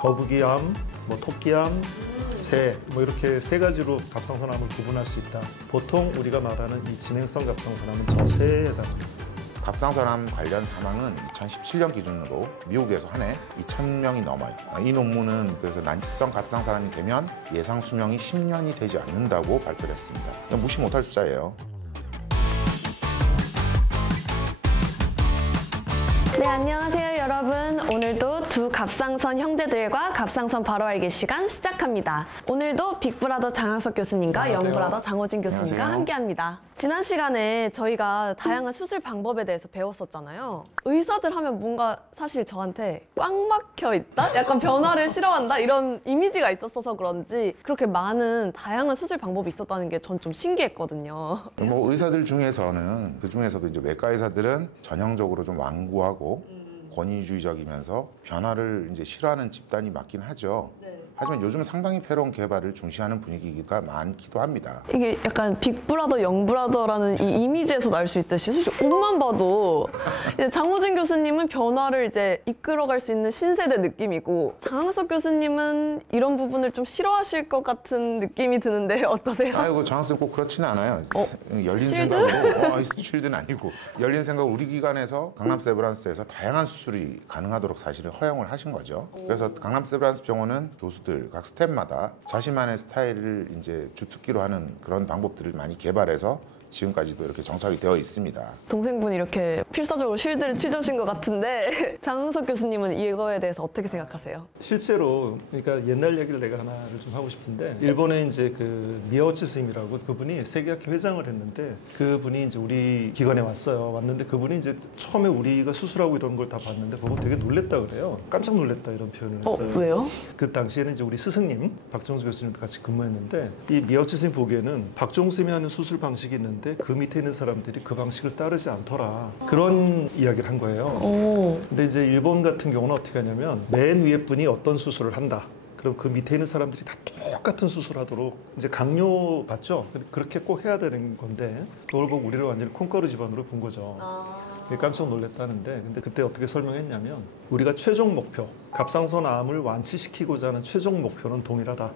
거북이암, 뭐 토끼암, 새, 뭐 이렇게 세 가지로 갑상선암을 구분할 수 있다. 보통 우리가 말하는 이 진행성 갑상선암은 저 세에 해당합니다. 갑상선암 관련 사망은 2017년 기준으로 미국에서 한 해 2,000명이 넘어요. 이 논문은 그래서 난치성 갑상선암이 되면 예상 수명이 10년이 되지 않는다고 발표를 했습니다. 무시 못할 숫자예요. 네, 안녕하세요 여러분. 오늘도 두 갑상선 형제들과 갑상선 바로 알기 시간 시작합니다. 오늘도 빅브라더 장항석 교수님과 안녕하세요. 영브라더 장호진 교수님과 안녕하세요. 함께합니다. 지난 시간에 저희가 다양한 수술 방법에 대해서 배웠었잖아요. 의사들 하면 뭔가 사실 저한테 꽉 막혀 있다? 약간 변화를 싫어한다? 이런 이미지가 있었어서 그런지 그렇게 많은 다양한 수술 방법이 있었다는 게 전 좀 신기했거든요. 뭐 의사들 중에서는 그 중에서도 이제 외과 의사들은 전형적으로 좀 완고하고 권위주의적이면서 변화를 이제 싫어하는 집단이 맞긴 하죠. 하지만 요즘은 상당히 새로운 개발을 중시하는 분위기가 많기도 합니다. 이게 약간 빅브라더, 영브라더라는 이 이미지에서 날 수 있듯이 사실 옷만 봐도 이제 장호진 교수님은 변화를 이제 이끌어갈 수 있는 신세대 느낌이고 장항석 교수님은 이런 부분을 좀 싫어하실 것 같은 느낌이 드는데 어떠세요? 아이고 장학생 꼭 그렇지는 않아요. 열린 쉴드? 생각으로 쉴드는 아니고 열린 생각으로 우리 기관에서 강남 세브란스에서 다양한 수술이 가능하도록 사실은 허용을 하신 거죠. 그래서 강남 세브란스 병원은 교수들 각 스텝마다 자신만의 스타일을 이제 주특기로 하는 그런 방법들을 많이 개발해서 지금까지도 이렇게 정착이 되어 있습니다. 동생분이 이렇게 필사적으로 쉴드를 취저신 것 같은데 장항석 교수님은 이거에 대해서 어떻게 생각하세요? 실제로 그러니까 옛날 얘기를 내가 하나를 좀 하고 싶은데 일본에 이제 그 미야오치 스님이라고 그분이 세계학회 회장을 했는데 그분이 이제 우리 기관에 왔어요. 왔는데 그분이 이제 처음에 우리가 수술하고 이런 걸 다 봤는데 보고 되게 놀랬다 그래요. 깜짝 놀랬다 이런 표현을 했어요. 왜요? 그 당시에는 이제 우리 스승님 박종수 교수님도 같이 근무했는데 이 미야오치 스님 보기에는 박종수 스님이 하는 수술 방식이 있는데 그 밑에 있는 사람들이 그 방식을 따르지 않더라. 그런 이야기를 한 거예요. 근데 이제 일본 같은 경우는 어떻게 하냐면 맨 위에 분이 어떤 수술을 한다. 그럼 그 밑에 있는 사람들이 다 똑같은 수술하도록 이제 강요 받죠. 그렇게 꼭 해야 되는 건데 그걸 보고 우리를 완전히 콩가루 집안으로 본 거죠. 깜짝 놀랐다는데 근데 그때 어떻게 설명했냐면 우리가 최종 목표, 갑상선암을 완치시키고자 하는 최종 목표는 동일하다.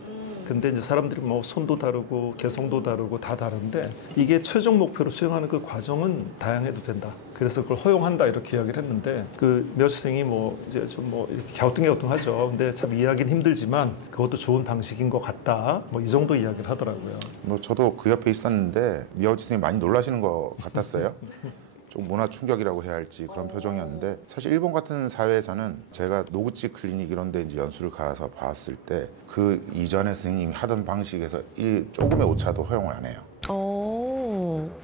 근데 이제 사람들이 뭐 손도 다르고 개성도 다르고 다 다른데 이게 최종 목표로 수행하는 그 과정은 다양해도 된다. 그래서 그걸 허용한다 이렇게 이야기를 했는데 그 묘수생이 뭐 이제 좀 뭐 이렇게 갸우뚱갸우뚱하죠. 근데 참 이해하기는 힘들지만 그것도 좋은 방식인 것 같다. 뭐 이 정도 이야기를 하더라고요. 뭐 저도 그 옆에 있었는데 미야오치 선생님 많이 놀라시는 것 같았어요. 좀 문화 충격이라고 해야 할지 그런 표정이었는데 사실 일본 같은 사회에서는 제가 노구치 클리닉 이런 데 이제 연수를 가서 봤을 때 그 이전에 선생님이 하던 방식에서 조금의 오차도 허용을 안 해요.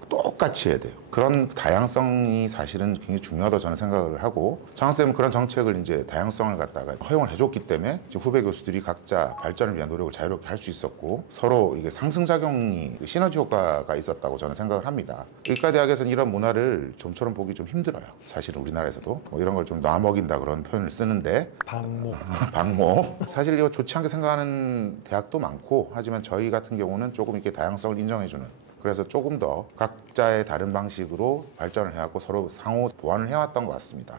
똑같이 해야 돼요. 그런 다양성이 사실은 굉장히 중요하다고 저는 생각을 하고 장학생은 그런 정책을 이제 다양성을 갖다가 허용을 해줬기 때문에 이제 후배 교수들이 각자 발전을 위한 노력을 자유롭게 할 수 있었고 서로 이게 상승작용이 시너지 효과가 있었다고 저는 생각을 합니다. 의과대학에서는 이런 문화를 좀처럼 보기 좀 힘들어요. 사실은 우리나라에서도 뭐 이런 걸 좀 놔먹인다 그런 표현을 쓰는데 방모 사실 이거 좋지 않게 생각하는 대학도 많고 하지만 저희 같은 경우는 조금 이렇게 다양성을 인정해주는 그래서 조금 더 각자의 다른 방식으로 발전을 해왔고 서로 상호 보완을 해왔던 것 같습니다.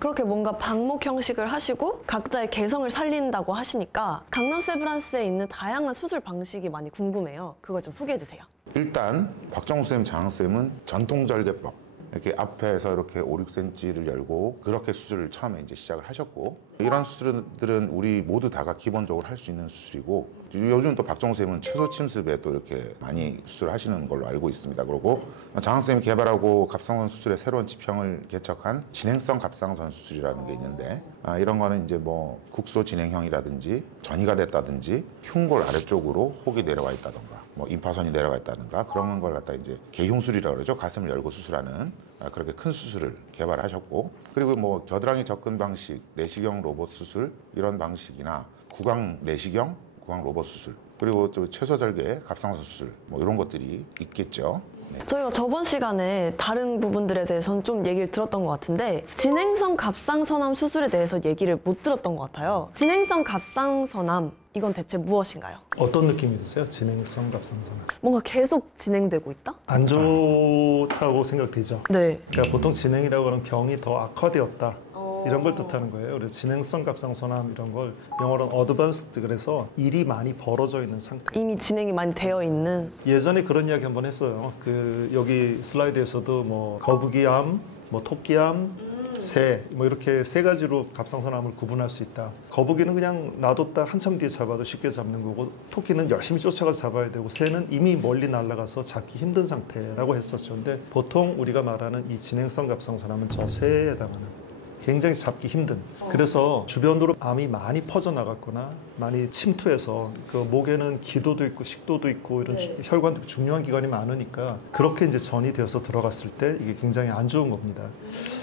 그렇게 뭔가 방목 형식을 하시고 각자의 개성을 살린다고 하시니까 강남 세브란스에 있는 다양한 수술 방식이 많이 궁금해요. 그걸 좀 소개해 주세요. 일단 박정우 쌤, 장항 쌤은 전통절개법 이렇게 앞에서 이렇게 5, 6cm를 열고 그렇게 수술을 처음에 이제 시작을 하셨고 이런 수술들은 우리 모두 다가 기본적으로 할 수 있는 수술이고 요즘 또 박정우 쌤은 최소 침습에 또 이렇게 많이 수술을 하시는 걸로 알고 있습니다. 그리고 장항 쌤이 개발하고 갑상선 수술의 새로운 지평을 개척한 진행성 갑상선 수술이라는 게 있는데 이런 거는 이제 뭐 국소 진행형이라든지 전이가 됐다든지 흉골 아래쪽으로 혹이 내려와 있다던가 뭐 임파선이 내려가 있다든가 그런 걸 갖다 이제 개흉술이라고 그러죠. 가슴을 열고 수술하는 그렇게 큰 수술을 개발하셨고 그리고 뭐 겨드랑이 접근 방식, 내시경 로봇 수술 이런 방식이나 구강 내시경, 구강 로봇 수술 그리고 또 최소절개 갑상선 수술 뭐 이런 것들이 있겠죠. 네. 저희가 저번 시간에 다른 부분들에 대해서는 좀 얘기를 들었던 것 같은데 진행성 갑상선암 수술에 대해서 얘기를 못 들었던 것 같아요. 진행성 갑상선암 이건 대체 무엇인가요? 어떤 느낌이 드세요? 진행성 갑상선암. 뭔가 계속 진행되고 있다? 안 좋다고 생각되죠? 네. 그러니까 보통 진행이라고 하는 병이 더 악화되었다. 이런 걸 뜻하는 거예요. 그래서 진행성 갑상선암 이런 걸 영어로는 advanced, 그래서 일이 많이 벌어져 있는 상태. 이미 진행이 많이 되어 있는. 예전에 그런 이야기 한번 했어요. 그 여기 슬라이드에서도 뭐 거북이암, 뭐 토끼암, 새, 뭐 이렇게 세 가지로 갑상선암을 구분할 수 있다. 거북이는 그냥 놔뒀다 한참 뒤에 잡아도 쉽게 잡는 거고, 토끼는 열심히 쫓아가서 잡아야 되고, 새는 이미 멀리 날아가서 잡기 힘든 상태라고 했었죠. 근데 보통 우리가 말하는 이 진행성 갑상선암은 저 새에 해당하는 굉장히 잡기 힘든, 그래서 주변으로 암이 많이 퍼져나갔거나 많이 침투해서 그 목에는 기도도 있고 식도도 있고 이런 혈관도 중요한 기관이 많으니까 그렇게 이제 전이 되어서 들어갔을 때 이게 굉장히 안 좋은 겁니다.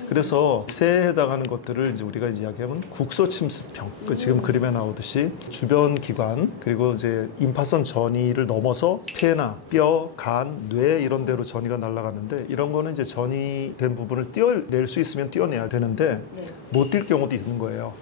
그래서 새에 해당하는 것들을 이제 우리가 이야기하면 국소 침습형, 그 지금 그림에 나오듯이 주변 기관, 그리고 이제 임파선 전이를 넘어서 폐나 뼈, 간, 뇌 이런 데로 전이가 날아가는데, 이런 거는 이제 전이 된 부분을 떼어낼 수 있으면 떼어내야 되는데 못 뛸 경우도 있는 거예요.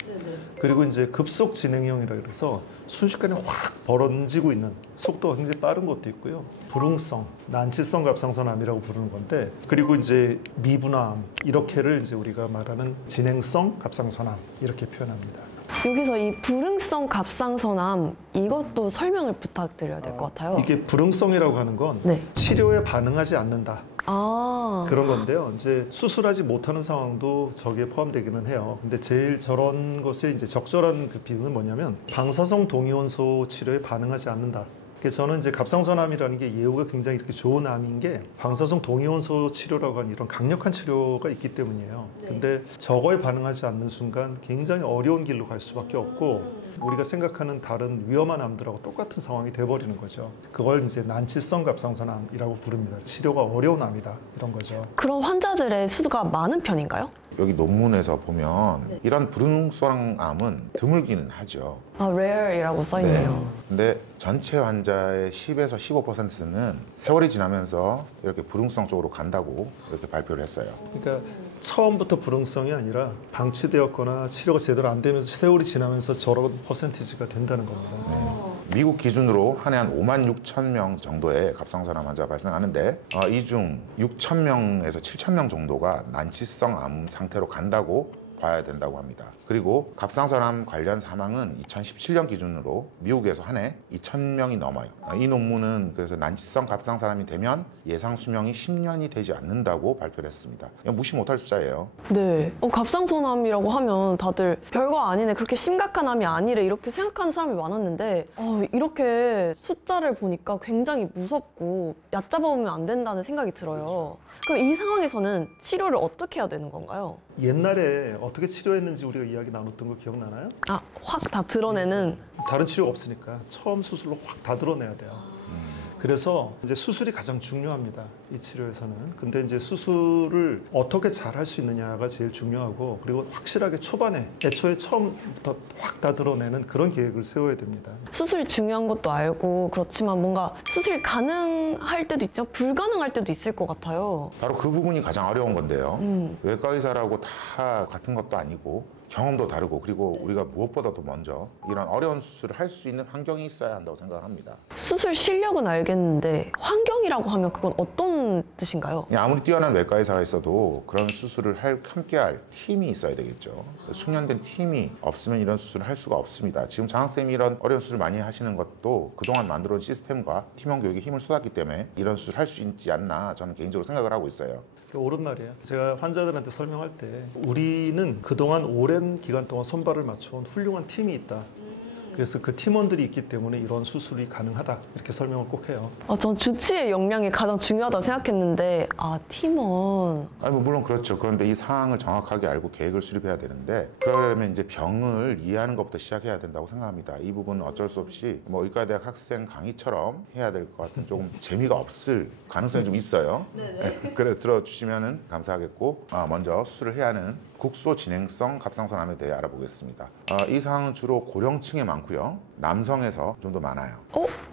그리고 이제 급속 진행형이라 그래서 순식간에 확 벌어지고 있는, 속도가 굉장히 빠른 것도 있고요. 불응성, 난치성 갑상선암이라고 부르는 건데, 그리고 이제 미분화암, 이렇게를 이제 우리가 말하는 진행성 갑상선암 이렇게 표현합니다. 여기서 이 불응성 갑상선암, 이것도 설명을 부탁드려야 될 것 같아요. 이게 불응성이라고 하는 건 네. 치료에 반응하지 않는다. 아, 그런 건데요. 이제 수술하지 못하는 상황도 저기에 포함되기는 해요. 근데 제일 저런 것의 이제 적절한 그 비유는 뭐냐면 방사성 동위원소 치료에 반응하지 않는다. 그래서 저는 이제 갑상선암이라는 게 예후가 굉장히 이렇게 좋은 암인 게 방사성 동위원소 치료라고 하는 이런 강력한 치료가 있기 때문이에요. 근데 저거에 반응하지 않는 순간 굉장히 어려운 길로 갈 수밖에 없고, 우리가 생각하는 다른 위험한 암들하고 똑같은 상황이 돼버리는 거죠. 그걸 이제 난치성 갑상선암이라고 부릅니다. 치료가 어려운 암이다, 이런 거죠. 그런 환자들의 수가 많은 편인가요? 여기 논문에서 보면 이런 불응성암은 드물기는 하죠. 아, rare이라고 써있네요. 네. 근데 전체 환자의 10에서 15%는 세월이 지나면서 이렇게 불응성 쪽으로 간다고 이렇게 발표를 했어요. 그러니까 처음부터 불응성이 아니라 방치되었거나 치료가 제대로 안 되면서 세월이 지나면서 저런 퍼센티지가 된다는 겁니다. 미국 기준으로 한 해 한 5만 6천 명 정도의 갑상선암 환자가 발생하는데, 이 중 6천 명에서 7천 명 정도가 난치성 암 상태로 간다고 봐야 된다고 합니다. 그리고 갑상선암 관련 사망은 2017년 기준으로 미국에서 한 해 2,000명이 넘어요. 이 논문은 그래서 난치성 갑상선암이 되면 예상 수명이 10년이 되지 않는다고 발표를 했습니다. 그냥 무시 못할 숫자예요. 네. 갑상선암이라고 하면 다들 별거 아니네, 그렇게 심각한 암이 아니래, 이렇게 생각하는 사람이 많았는데, 이렇게 숫자를 보니까 굉장히 무섭고 얕잡아보면 안 된다는 생각이 들어요. 그럼 이 상황에서는 치료를 어떻게 해야 되는 건가요? 옛날에 어떻게 치료했는지 우리가 이야기 나눴던 거 기억나나요? 아, 확 다 드러내는. 다른 치료가 없으니까 처음 수술로 확 다 드러내야 돼요. 그래서 이제 수술이 가장 중요합니다, 이 치료에서는. 근데 이제 수술을 어떻게 잘 할 수 있느냐가 제일 중요하고, 그리고 확실하게 초반에 애초에 처음부터 확 다 드러내는 그런 계획을 세워야 됩니다. 수술이 중요한 것도 알고, 그렇지만 뭔가 수술이 가능할 때도 있죠, 불가능할 때도 있을 것 같아요. 바로 그 부분이 가장 어려운 건데요. 외과 의사라고 다 같은 것도 아니고 경험도 다르고, 그리고 우리가 무엇보다도 먼저 이런 어려운 수술을 할 수 있는 환경이 있어야 한다고 생각을 합니다. 수술 실력은 알겠는데 환경이라고 하면 그건 어떤 뜻인가요? 아무리 뛰어난 외과 의사가 있어도 그런 수술을 함께할 팀이 있어야 되겠죠. 숙련된 팀이 없으면 이런 수술을 할 수가 없습니다. 지금 장학생이 이런 어려운 수술 많이 하시는 것도 그동안 만들어온 시스템과 팀원 교육에 힘을 쏟았기 때문에 이런 수술을 할 수 있지 않나, 저는 개인적으로 생각을 하고 있어요. 옳은 말이에요. 제가 환자들한테 설명할 때 우리는 그동안 오랜 기간 동안 손발을 맞춰온 훌륭한 팀이 있다. 그래서 그 팀원들이 있기 때문에 이런 수술이 가능하다, 이렇게 설명을 꼭 해요. 전 주치의 역량이 가장 중요하다고 생각했는데, 팀원. 뭐 물론 그렇죠. 그런데 이 상황을 정확하게 알고 계획을 수립해야 되는데, 그러려면 이제 병을 이해하는 것부터 시작해야 된다고 생각합니다. 이 부분은 어쩔 수 없이 뭐 의과대학 학생 강의처럼 해야 될 것 같은, 조금 재미가 없을 가능성이 좀 있어요. 그래 들어주시면 감사하겠고, 먼저 수술을 해야 하는 국소 진행성 갑상선암에 대해 알아보겠습니다. 이 상황은 주로 고령층에 많고요. 남성에서 좀 더 많아요.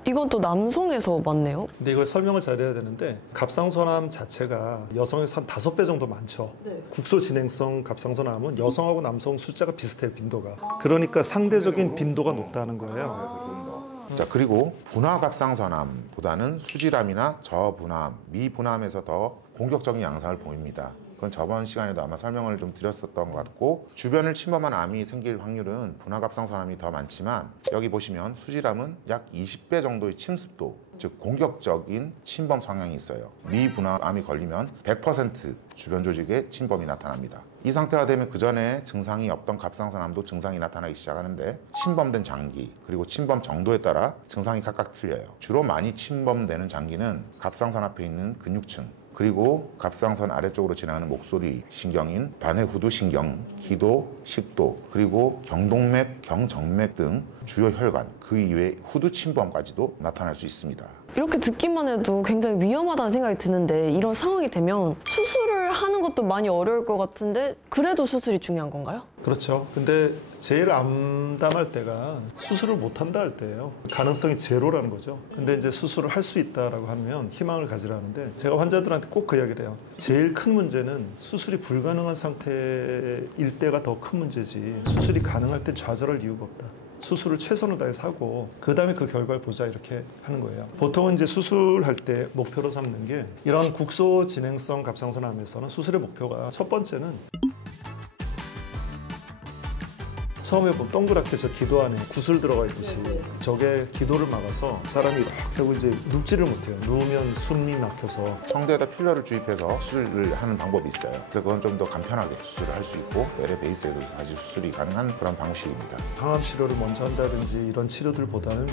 이건 또 남성에서 맞네요. 근데 이걸 설명을 잘해야 되는데, 갑상선암 자체가 여성에서 한 5배 정도 많죠. 국소 진행성 갑상선암은 여성하고 남성 숫자가 비슷해요, 빈도가. 그러니까 상대적인 빈도가 높다는 거예요. 자, 그리고 분화 갑상선암보다는 수질암이나 저분화암, 미분화암에서 더 공격적인 양상을 보입니다. 그건 저번 시간에도 아마 설명을 좀 드렸었던 것 같고, 주변을 침범한 암이 생길 확률은 분화갑상선암이 더 많지만 여기 보시면 수질암은 약 20배 정도의 침습도, 즉 공격적인 침범 성향이 있어요. 미분화암이 걸리면 100% 주변 조직에 침범이 나타납니다. 이 상태가 되면 그 전에 증상이 없던 갑상선암도 증상이 나타나기 시작하는데, 침범된 장기 그리고 침범 정도에 따라 증상이 각각 틀려요. 주로 많이 침범되는 장기는 갑상선 앞에 있는 근육층, 그리고 갑상선 아래쪽으로 지나가는 목소리 신경인 반해후두 신경, 기도, 식도, 그리고 경동맥, 경정맥 등 주요 혈관, 그 이외에 후두 침범까지도 나타날 수 있습니다. 이렇게 듣기만 해도 굉장히 위험하다는 생각이 드는데, 이런 상황이 되면 수술을 하는 것도 많이 어려울 것 같은데 그래도 수술이 중요한 건가요? 그렇죠. 근데 제일 암담할 때가 수술을 못 한다 할 때예요. 가능성이 제로라는 거죠. 근데 이제 수술을 할 수 있다라고 하면 희망을 가지라는데, 제가 환자들한테 꼭 그 이야기를 해요. 제일 큰 문제는 수술이 불가능한 상태일 때가 더 큰 문제지, 수술이 가능할 때 좌절할 이유가 없다. 수술을 최선을 다해서 하고 그 다음에 그 결과를 보자, 이렇게 하는 거예요. 보통은 이제 수술할 때 목표로 삼는 게, 이런 국소 진행성 갑상선암에서는 수술의 목표가, 첫 번째는 처음에 보면 동그랗게 저 기도 안에 구슬 들어가 있듯이 저게 기도를 막아서 사람이 이렇게 하고 이제 눕지를 못해요. 누우면 숨이 막혀서. 성대에다 필러를 주입해서 수술을 하는 방법이 있어요. 그래서 그건 좀 더 간편하게 수술을 할 수 있고, 뇌의 베이스에도 사실 수술이 가능한 그런 방식입니다. 항암 치료를 먼저 한다든지 이런 치료들보다는